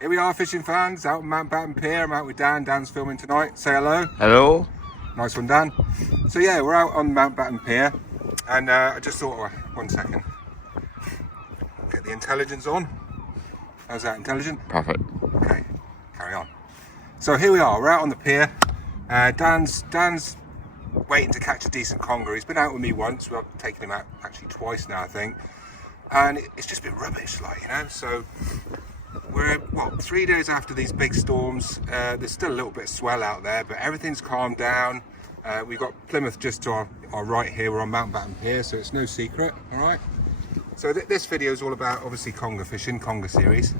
Here we are, fishing fans, out on Mountbatten Pier. I'm out with Dan. Dan's filming tonight. Say hello. Hello. Nice one, Dan. So yeah, we're out on Mountbatten Pier, and I just thought, oh, 1 second, get the intelligence on. How's that, intelligent? Perfect. Okay, carry on. So here we are, we're out on the pier. Dan's waiting to catch a decent conger. He's been out with me once. We've taken him out actually twice now, I think, and it's just been rubbish, like, you know. So we're, what, 3 days after these big storms. There's still a little bit of swell out there, but everything's calmed down. We've got Plymouth just to our right here. We're on Mountbatten Pier, so it's no secret, all right? So this video is all about, obviously, conger fishing, conger series,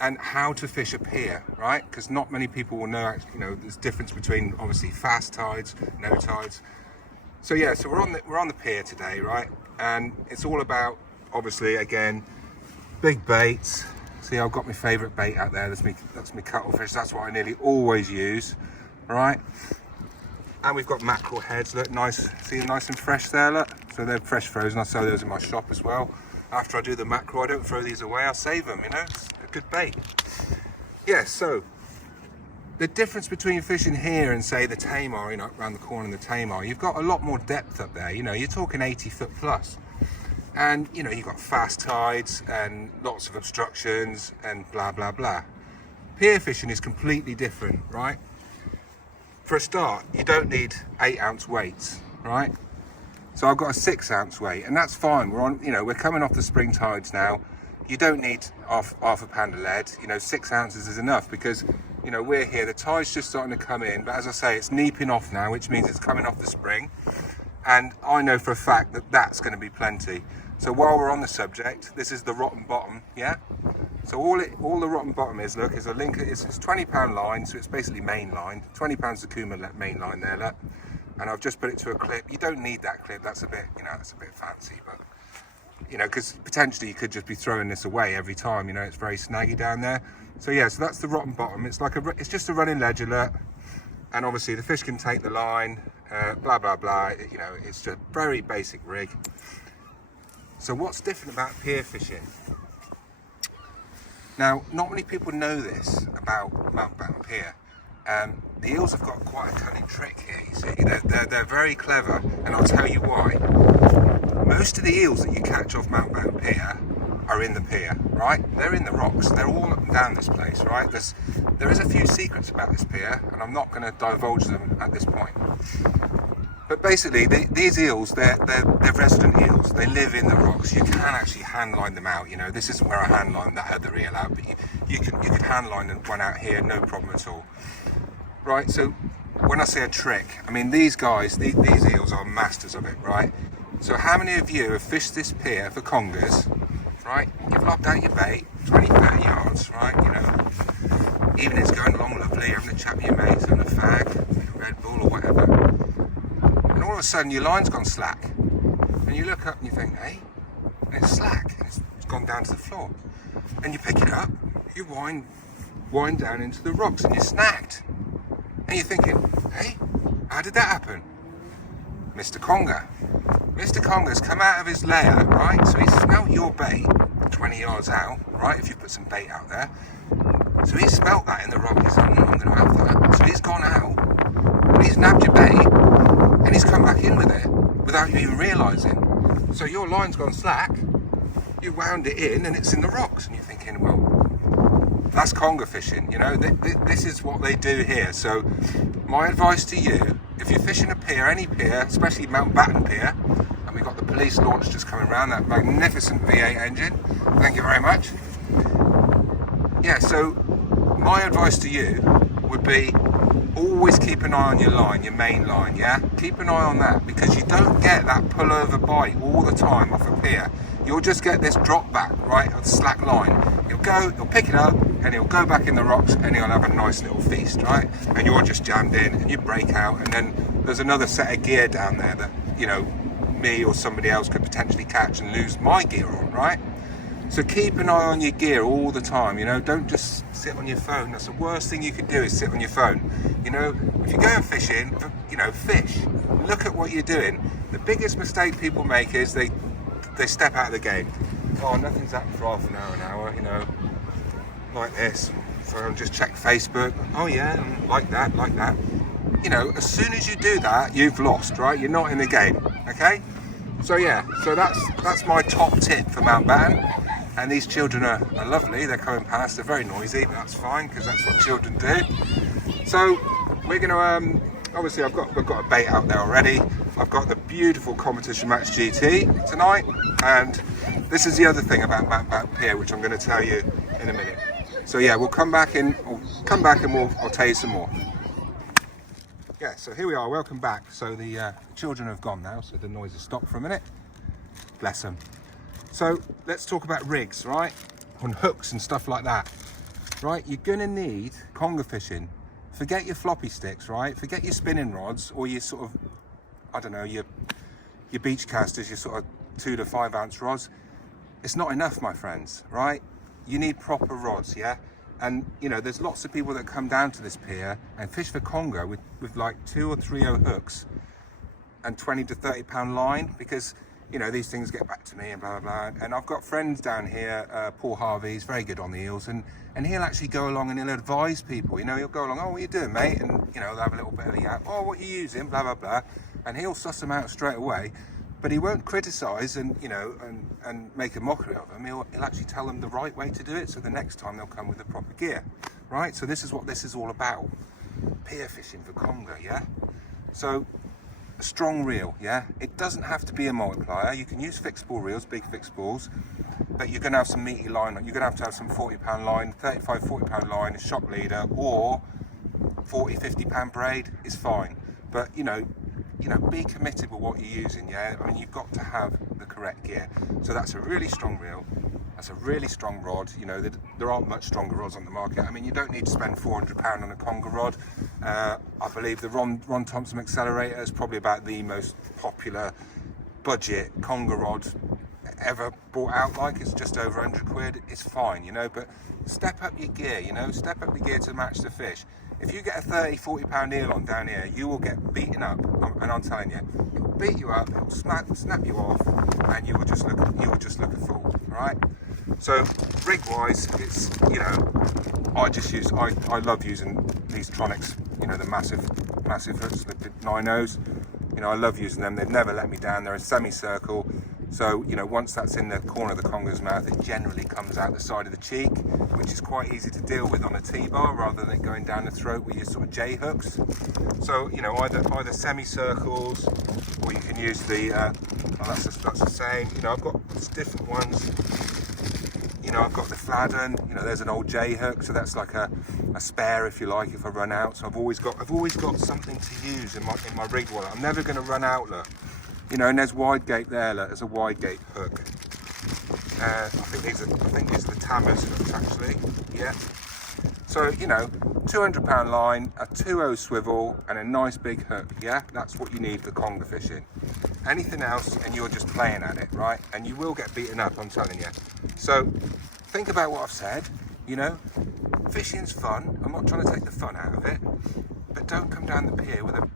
and how to fish a pier, right? Because not many people will know, actually, you know, there's difference between, obviously, fast tides, no tides. So yeah, so we're on the pier today, right? And it's all about, obviously, again, big baits. See, I've got my favourite bait out there. That's my cuttlefish. That's what I nearly always use, all right? And we've got mackerel heads. Look, nice. See, nice and fresh there. Look. So they're fresh frozen. I sell those in my shop as well. After I do the mackerel, I don't throw these away. I save them. You know, it's a good bait. Yeah. So the difference between fishing here and say the Tamar, you know, around the corner in the Tamar, you've got a lot more depth up there. You know, you're talking 80 foot plus. And, you know, you've got fast tides and lots of obstructions and blah, blah, blah. Pier fishing is completely different, right? For a start, you don't need 8-ounce weights, right? So I've got a 6-ounce weight, and that's fine. We're on, you know, we're coming off the spring tides now. You don't need half a pound of lead. You know, 6 ounces is enough because, you know, we're here. The tide's just starting to come in, but as I say, it's neaping off now, which means it's coming off the spring. And I know for a fact that that's going to be plenty. So while we're on the subject, this is the rotten bottom, yeah? So all the rotten bottom is, look, is a link. It's £20 line, so it's basically main line. £20 Sakuma main line there, look. And I've just put it to a clip. You don't need that clip. That's a bit, you know, that's a bit fancy, but you know, because potentially you could just be throwing this away every time. You know, it's very snaggy down there. So yeah, so that's the rotten bottom. It's like it's just a running ledge alert, and obviously the fish can take the line. Blah blah blah. You know, it's just a very basic rig. So what's different about pier fishing? Now, not many people know this about Mountbatten Pier. The eels have got quite a cunning trick here, you see. They're very clever, and I'll tell you why. Most of the eels that you catch off Mountbatten Pier are in the pier, right? They're in the rocks. They're all up and down this place, right? There is a few secrets about this pier, and I'm not going to divulge them at this point. But basically, these eels, they're resident eels. They live in the rocks. You can actually hand line them out. You know, this isn't where I hand line that other eel out, but you can hand line one out here, no problem at all. Right, so when I say a trick, I mean these guys, these eels are masters of it, right? So how many of you have fished this pier for congers, right? You've lobbed out your bait, 20, 30 yards, right? You know, even it's going along lovely, having a chat with your mates, having a fag, a Red Bull or whatever. And all of a sudden your line's gone slack. And you look up and you think, hey, and it's slack, and it's gone down to the floor. And you pick it up, you wind down into the rocks and you're snagged. And you're thinking, hey, how did that happen? Mr. Conger. Mr. Conger's come out of his lair, right? So he's smelt your bait 20 yards out, right? If you put some bait out there. So he's smelt that in the rock. He's said, I'm going to have that. So he's gone out, he's nabbed your bait, and he's come back in with it without you even realising. So your line's gone slack, you wound it in, and it's in the rocks. And you're thinking, well, that's conger fishing, you know, this is what they do here. So my advice to you, if you're fishing a pier, any pier, especially Mountbatten Pier, and we've got the police launch just coming around, that magnificent V8 engine, thank you very much. Yeah, so my advice to you would be always keep an eye on your line, your main line, yeah? Keep an eye on that, because you don't get that pullover bite all the time off a pier. You'll just get this drop back, right, of the slack line. You'll pick it up, and he'll go back in the rocks, and he'll have a nice little feast, right? And you're just jammed in, and you break out, and then there's another set of gear down there that, you know, me or somebody else could potentially catch and lose my gear on, right? So keep an eye on your gear all the time, you know, don't just sit on your phone. That's the worst thing you can do, is sit on your phone. You know, if you're going fishing, you know, fish, look at what you're doing. The biggest mistake people make is they step out of the game. Oh, nothing's happened for half an hour, you know, like this. So I'll just check Facebook. Oh yeah, like that. You know, as soon as you do that, you've lost, right? You're not in the game, okay? So yeah, so that's my top tip for Mountbatten. And these children are lovely. They're coming past. They're very noisy, but that's fine because that's what children do. So we're gonna obviously we've got a bait out there already. I've got the beautiful Competition Match GT tonight, and this is the other thing about Mountbatten Pier, which I'm going to tell you in a minute. So yeah, we'll come back and I'll tell you some more. Yeah, so here we are. Welcome back. So the children have gone now, so the noise has stopped for a minute. Bless them. So let's talk about rigs, right? On hooks and stuff like that, right? You're gonna need conger fishing. Forget your floppy sticks, right? Forget your spinning rods or your sort of, I don't know, your beach casters, your sort of 2 to 5 ounce rods. It's not enough, my friends, right? You need proper rods, yeah? And you know, there's lots of people that come down to this pier and fish for conger with like 2 or 3 hooks and 20 to 30 pound line, because you know, these things get back to me and blah, blah, blah. And I've got friends down here, Paul Harvey, he's very good on the eels, and he'll actually go along and he'll advise people, you know, he'll go along, oh, what are you doing, mate? And, you know, they'll have a little bit of a yap, oh, what are you using, blah, blah, blah. And he'll suss them out straight away, but he won't criticise and, you know, and make a mockery of them. He'll actually tell them the right way to do it, so the next time they'll come with the proper gear, right? So this is what this is all about, pier fishing for conger, yeah? So, a strong reel, yeah? It doesn't have to be a multiplier. You can use fixed ball reels, big fixed balls, but you're gonna have some meaty line. You're gonna have to have some 40 pound line, 35, 40 pound line, a shock leader, or 40, 50 pound braid is fine. But you know, be committed with what you're using, yeah? I mean, you've got to have the correct gear. So that's a really strong reel. That's a really strong rod. You know, there aren't much stronger rods on the market. I mean, you don't need to spend £400 on a conger rod. I believe the Ron Thompson Accelerator is probably about the most popular budget conger rod ever brought out. Like, it's just over 100 quid. It's fine, you know, but step up your gear, you know, step up your gear to match the fish. If you get a 30, 40 pound eel on down here, you will get beaten up, and I'm telling you, it'll beat you up, it'll snap you off, and you will just look a fool, right? So rig wise, it's, you know, I love using these Tronics, you know, the massive hooks, the 9.0s. You know, I love using them. They've never let me down. They're a semicircle. So, you know, once that's in the corner of the conger's mouth, it generally comes out the side of the cheek, which is quite easy to deal with on a T-bar rather than going down the throat with your sort of J hooks. So, you know, either semicircles, or you can use the, that's the same. You know, I've got different ones. You know, I've got the Fladden, you know, there's an old J hook, so that's like a spare, if you like, if I run out. So I've always got something to use in my rig wallet. I'm never going to run out, look. You know, and there's wide gape there, look, there's a wide gape hook. I think these are the Tammers hooks, actually, yeah. So, you know, 200 pound line, a 2.0 swivel, and a nice big hook, yeah? That's what you need for conger fishing. Anything else, and you're just playing at it, right? And you will get beaten up, I'm telling you. So, think about what I've said, you know? Fishing's fun. I'm not trying to take the fun out of it. But don't come down the pier with a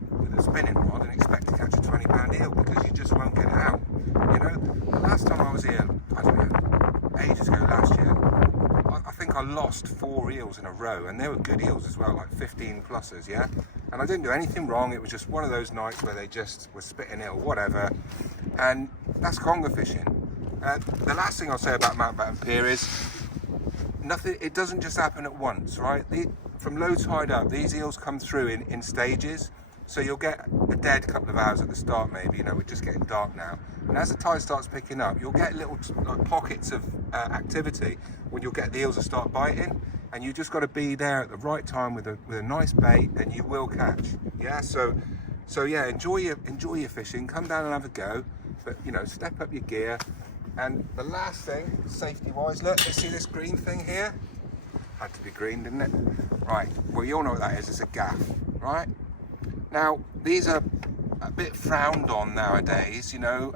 spinning rod and expect to catch a 20 pound eel, because you just won't get it out, you know? The last time I was here, I don't know, ages ago last year, I think I lost 4 eels in a row, and they were good eels as well, like 15 pluses, yeah? And I didn't do anything wrong. It was just one of those nights where they just were spitting it or whatever, and that's conger fishing. The last thing I'll say about Mountbatten Pier is nothing. It doesn't just happen at once, right? From low tide up, these eels come through in stages. So you'll get a dead couple of hours at the start, maybe, you know, we're just getting dark now. And as the tide starts picking up, you'll get little like pockets of activity when you'll get the eels to start biting, and you just got to be there at the right time with a nice bait, and you will catch. Yeah, so yeah, enjoy your fishing, come down and have a go, but you know, step up your gear. And the last thing, safety wise, look, you see this green thing here? Had to be green, didn't it? Right, well, you all know what that is. It's a gaff, right? Now, these are a bit frowned on nowadays, you know.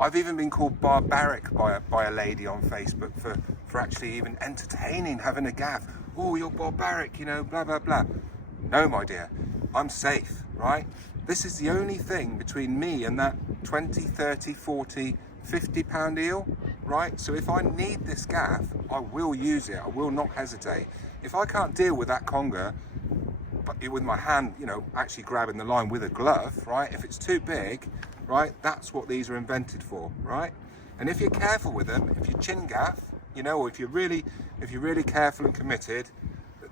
I've even been called barbaric by a lady on Facebook for actually even entertaining having a gaff. Oh, you're barbaric, you know, blah, blah, blah. No, my dear, I'm safe, right? This is the only thing between me and that 20, 30, 40, 50 pound eel, right? So if I need this gaff, I will use it. I will not hesitate. If I can't deal with that conger, but with my hand, you know, actually grabbing the line with a glove, right? If it's too big, right, that's what these are invented for, right? And if you're careful with them, if you chin gaff, you know, or if you're really careful and committed,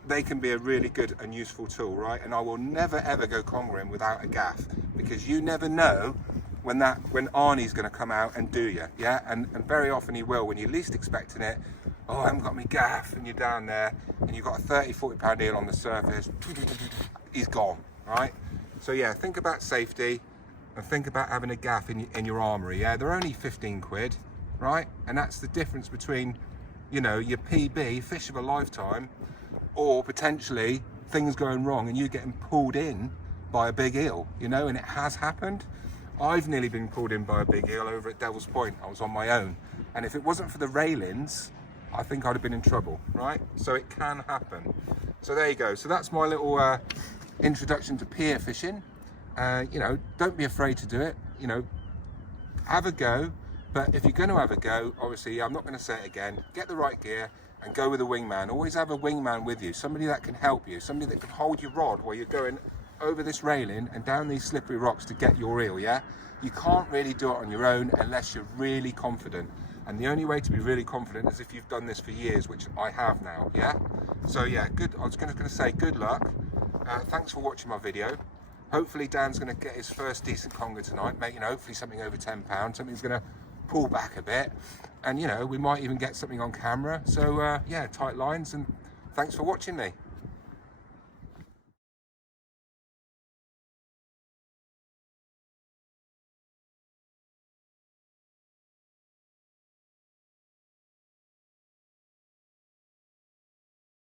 they can be a really good and useful tool, right? And I will never ever go congering without a gaff, because you never know when Arnie's going to come out and do you, yeah? And very often he will, when you're least expecting it. Oh, I haven't got my gaff, and you're down there and you've got a 30, 40 pound eel on the surface, he's gone, right? So yeah, think about safety and think about having a gaff in your armoury, yeah? They're only 15 quid, right? And that's the difference between, you know, your PB, fish of a lifetime, or potentially things going wrong and you getting pulled in by a big eel, you know, and it has happened. I've nearly been pulled in by a big eel over at Devil's Point. I was on my own. And if it wasn't for the railings, I think I'd have been in trouble, right? So it can happen. So there you go. So that's my little introduction to pier fishing. You know, don't be afraid to do it. You know, have a go. But if you're going to have a go, obviously, I'm not going to say it again, get the right gear and go with a wingman. Always have a wingman with you, somebody that can help you, somebody that can hold your rod while you're going over this railing and down these slippery rocks to get your eel, yeah? You can't really do it on your own unless you're really confident. And the only way to be really confident is if you've done this for years, which I have now, yeah? So yeah, good. I was going to say good luck. Thanks for watching my video. Hopefully Dan's going to get his first decent conger tonight, mate. You know, hopefully something over 10 pounds, something's going to pull back a bit. And you know, we might even get something on camera. So yeah, tight lines, and thanks for watching me.